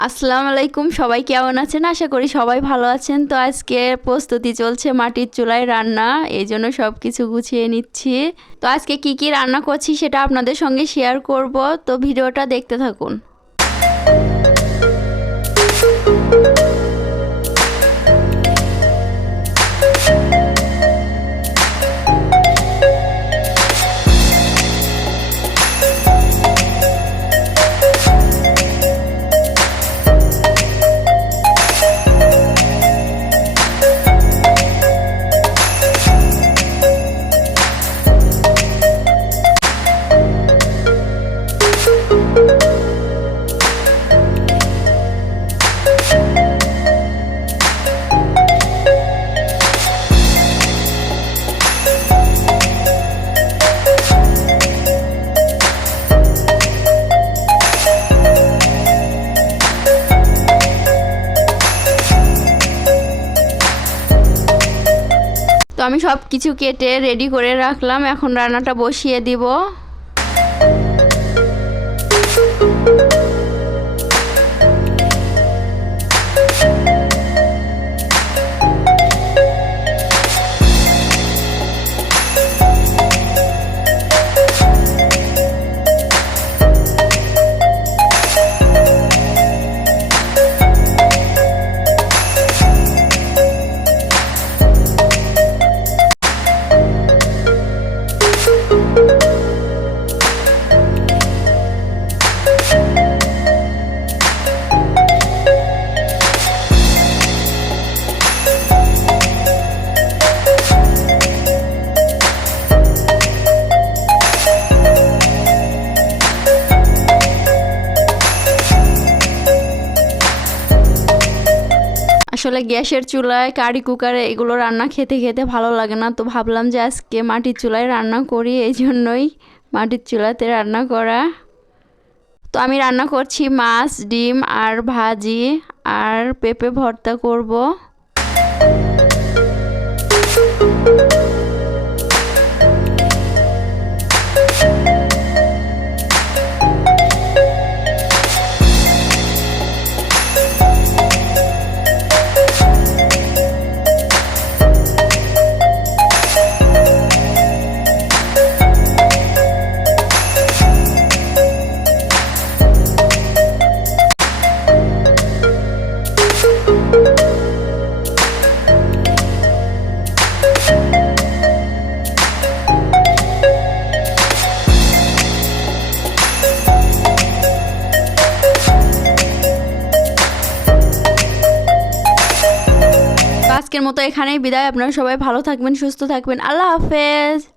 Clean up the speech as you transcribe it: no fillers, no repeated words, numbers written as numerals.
আসসালামু আলাইকুম, সবাই কেমন আছেন? আশা করি সবাই ভালো আছেন। তো আজকে প্রস্তুতি চলছে মাটির চুলায় রান্না, এই জন্য সব কিছু গুছিয়ে নিচ্ছি। তো আজকে কি কি রান্না করছি সেটা আপনাদের সঙ্গে শেয়ার করব, তো ভিডিওটা দেখতে থাকুন। তো আমি সব কিছু কেটে রেডি করে রাখলাম, এখন রান্নাটা বসিয়ে দিব। আসলে গ্যাসের চুলায় কারি কুকারে এগুলো রান্না খেতে খেতে ভালো লাগে না, তো ভাবলাম যে আজকে মাটির চুলায় রান্না করি, এই জন্যই মাটির চুলাতে রান্না করা। তো আমি রান্না করছি মাছ, ডিম আর ভাজি আর পেঁপে ভর্তা করব। আজকের মতো এখানেই বিদায়। আপনারা সবাই ভালো থাকবেন, সুস্থ থাকবেন। আল্লাহ হাফেজ।